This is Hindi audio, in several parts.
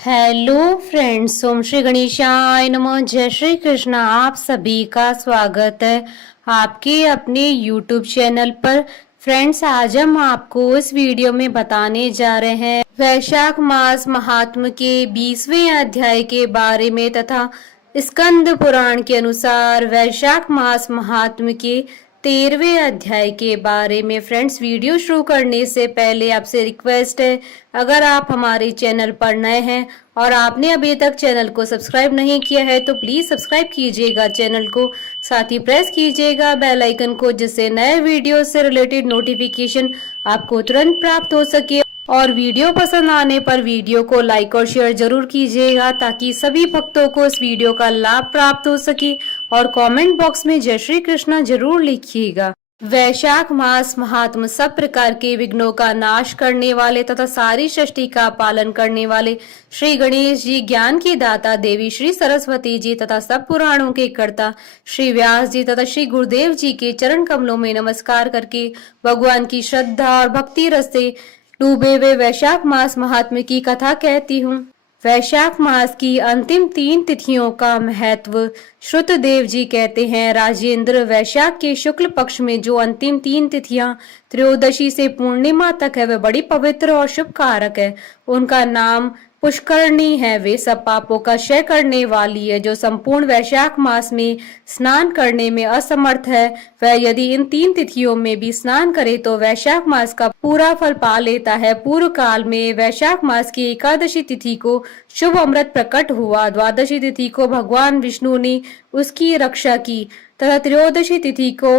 हेलो फ्रेंड्स, ओम श्री गणेशाय नमः। जय श्री कृष्ण। आप सभी का स्वागत है आपके अपने यूट्यूब चैनल पर। फ्रेंड्स, आज हम आपको इस वीडियो में बताने जा रहे हैं वैशाख मास महात्म के 20वें अध्याय के बारे में तथा स्कंद पुराण के अनुसार वैशाख मास महात्म के 13वें अध्याय के बारे में। फ्रेंड्स, वीडियो शुरू करने से पहले आपसे रिक्वेस्ट है, अगर आप हमारे चैनल पर नए हैं और आपने अभी तक चैनल को सब्सक्राइब नहीं किया है तो प्लीज सब्सक्राइब कीजिएगा चैनल को, साथ ही प्रेस कीजिएगा बेल आइकन को, जिससे नए वीडियो से रिलेटेड नोटिफिकेशन आपको तुरंत प्राप्त हो सके। और वीडियो पसंद आने पर वीडियो को लाइक और शेयर जरूर कीजिएगा ताकि सभी भक्तों को इस वीडियो का लाभ प्राप्त हो सके। और कमेंट बॉक्स में जय श्री कृष्ण जरूर लिखिएगा। वैशाख मास महात्म सब प्रकार के विघ्नों का नाश करने वाले तथा सारी सृष्टि का पालन करने वाले श्री गणेश जी, ज्ञान की दाता देवी श्री सरस्वती जी तथा सब पुराणों के कर्ता श्री व्यास जी तथा श्री गुरुदेव जी के चरण कमलों में नमस्कार करके भगवान की श्रद्धा और भक्ति रस से डूबे हुए वैशाख मास महात्म की कथा कहती हूँ। वैशाख मास की अंतिम 3 तिथियों का महत्व श्रुतदेव जी कहते हैं। राजेंद्र, वैशाख के शुक्ल पक्ष में जो अंतिम 3 तिथियां त्रयोदशी से पूर्णिमा तक है वह बड़ी पवित्र और शुभ कारक है। उनका नाम पुष्करणी है। वे सब पापों का क्षय करने वाली है। जो संपूर्ण वैशाख मास में स्नान करने में असमर्थ है वह यदि इन 3 तिथियों में भी स्नान करे तो वैशाख मास का पूरा फल पा लेता है। पूर्व काल में वैशाख मास की एकादशी तिथि को शुभ अमृत प्रकट हुआ। द्वादशी तिथि को भगवान विष्णु ने उसकी रक्षा की तथा त्रयोदशी तिथि को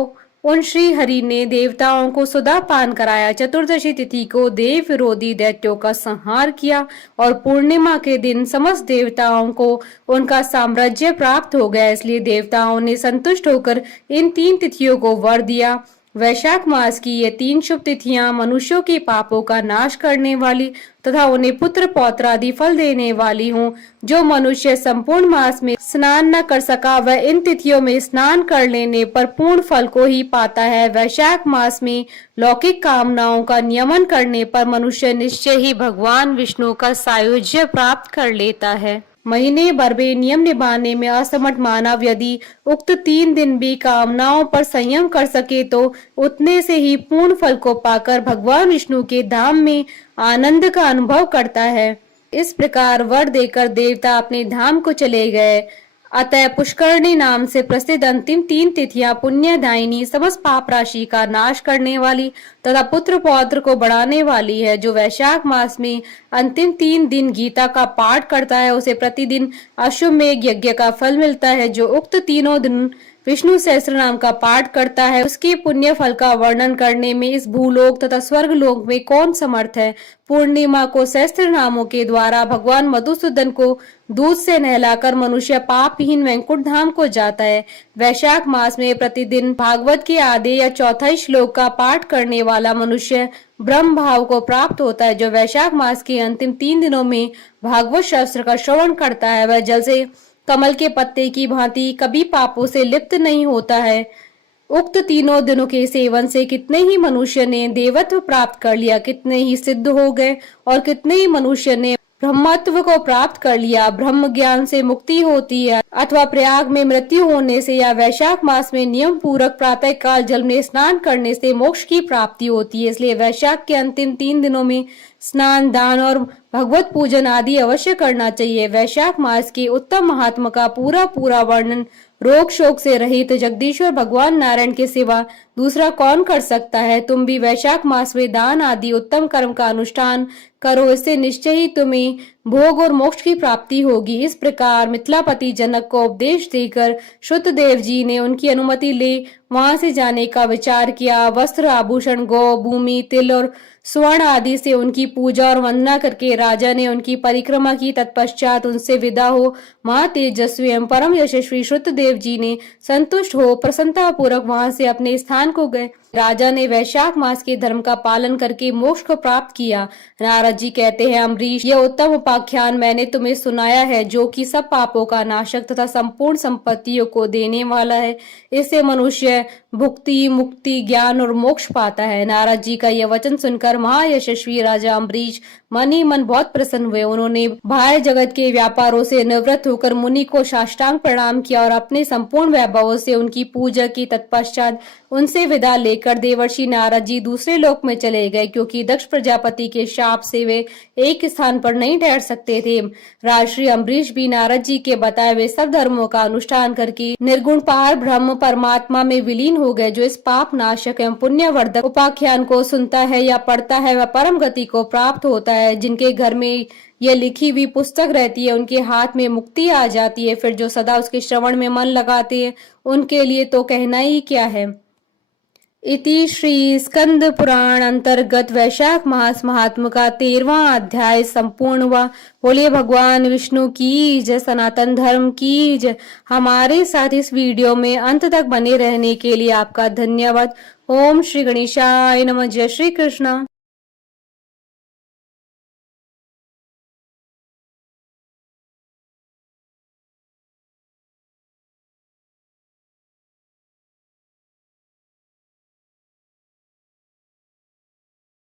उन श्री हरि ने देवताओं को सुधा पान कराया। चतुर्दशी तिथि को देव विरोधी दैत्यों का संहार किया और पूर्णिमा के दिन समस्त देवताओं को उनका साम्राज्य प्राप्त हो गया। इसलिए देवताओं ने संतुष्ट होकर इन 3 तिथियों को वर दिया। वैशाख मास की ये 3 शुभ तिथियां मनुष्यों के पापों का नाश करने वाली तथा उन्हें पुत्र पौत्र आदि फल देने वाली हों। जो मनुष्य संपूर्ण मास में स्नान न कर सका वह इन तिथियों में स्नान कर लेने पर पूर्ण फल को ही पाता है। वैशाख मास में लौकिक कामनाओं का नियमन करने पर मनुष्य निश्चय ही भगवान विष्णु का सायुज्य प्राप्त कर लेता है। महीने भर में नियम निभाने में असमर्थ मानव यदि उक्त 3 दिन भी कामनाओं पर संयम कर सके तो उतने से ही पूर्ण फल को पाकर भगवान विष्णु के धाम में आनंद का अनुभव करता है। इस प्रकार वर देकर देवता अपने धाम को चले गए। अतः पुष्करणी नाम से प्रसिद्ध अंतिम 3 तिथियां पुण्यदायिनी, समस्त पाप राशि का नाश करने वाली तथा पुत्र पौत्र को बढ़ाने वाली है। जो वैशाख मास में अंतिम 3 दिन गीता का पाठ करता है उसे प्रतिदिन अश्वमेध यज्ञ का फल मिलता है। जो उक्त तीनों दिन विष्णु सहस्त्र नाम का पाठ करता है उसके पुण्य फल का वर्णन करने में इस भूलोक तथा स्वर्ग लोक में कौन समर्थ है। पूर्णिमा को सहस्त्र नामों के द्वारा भगवान मधुसूदन को दूध से नहलाकर मनुष्य पापहीन वैकुंठ धाम को जाता है। वैशाख मास में प्रतिदिन भागवत के आधे या चौथाई श्लोक का पाठ करने वाला मनुष्य ब्रह्म भाव को प्राप्त होता है। जो वैशाख मास के अंतिम 3 दिनों में भागवत शास्त्र का श्रवण करता है वह जल से कमल के पत्ते की भांति कभी पापों से लिप्त नहीं होता है। उक्त तीनों दिनों के सेवन से कितने ही मनुष्य ने देवत्व प्राप्त कर लिया, कितने ही सिद्ध हो गए और कितने ही मनुष्य ने ब्रह्मत्व को प्राप्त कर लिया। ब्रह्म ज्ञान से मुक्ति होती है अथवा प्रयाग में मृत्यु होने से या वैशाख मास में नियम पूर्वक प्रातः काल जल में स्नान करने से मोक्ष की प्राप्ति होती है। इसलिए वैशाख के अंतिम 3 दिनों में स्नान, दान और भगवत पूजन आदि अवश्य करना चाहिए। वैशाख मास के उत्तम महात्मा का पूरा वर्णन रोग शोक से रहित जगदीश्वर भगवान नारायण के सिवा दूसरा कौन कर सकता है। तुम भी वैशाख मास में दान आदि उत्तम कर्म का अनुष्ठान करो, इससे निश्चय ही तुम्हें भोग और मोक्ष की प्राप्ति होगी। इस प्रकार मिथिलापति जनक को उपदेश देकर श्रुतदेव जी ने उनकी अनुमति ले वहां से जाने का विचार किया। वस्त्र, आभूषण, गौ, भूमि, तिल और स्वर्ण आदि से उनकी पूजा और वंदना करके राजा ने उनकी परिक्रमा की। तत्पश्चात उनसे विदा हो महातेजस्वी एवं परम यशस्वी श्रुतदेव जी ने संतुष्ट हो प्रसन्नता पूर्वक वहां से अपने स्थान को गए। राजा ने वैशाख मास के धर्म का पालन करके मोक्ष को प्राप्त किया। नारद जी कहते हैं, अम्बरीश, यह उत्तम उपाख्यान मैंने तुम्हें सुनाया है, जो कि सब पापों का नाशक तथा संपूर्ण संपत्तियों को देने वाला है। इससे मनुष्य भुक्ति, मुक्ति, ज्ञान और मोक्ष पाता है। नारद जी का यह वचन सुनकर महायशस्वी राजा अम्बरीश मन ही मन बहुत प्रसन्न हुए। उन्होंने बाह्य जगत के व्यापारों से निवृत्त होकर मुनि को साष्टांग प्रणाम किया और अपने संपूर्ण वैभवों से उनकी पूजा की। तत्पश्चात उनसे विदा लेकर देवर्षि नारद जी दूसरे लोक में चले गए, क्योंकि दक्ष प्रजापति के शाप से वे एक स्थान पर नहीं ठहर सकते थे। राजश्री अम्बरीश भी नारद जी के बताए हुए सब धर्मों का अनुष्ठान करके निर्गुण पार ब्रह्म परमात्मा में विलीन हो गए। जो इस पाप नाशक एवं पुण्यवर्धक उपाख्यान को सुनता है या पढ़ता है वह परम गति को प्राप्त होता है। जिनके घर में ये लिखी हुई पुस्तक रहती है उनके हाथ में मुक्ति आ जाती है। फिर जो सदा उसके श्रवण में मन लगाते हैं उनके लिए तो कहना ही क्या है। इति श्री स्कंद पुराण अंतर्गत वैशाख मास महात्म का 13वां अध्याय संपूर्ण हुआ। बोलिए भगवान विष्णु की जय, सनातन धर्म की जय। हमारे साथ इस वीडियो में अंत तक बने रहने के लिए आपका धन्यवाद। ओम श्री गणेशाय नमः। जय श्री कृष्ण।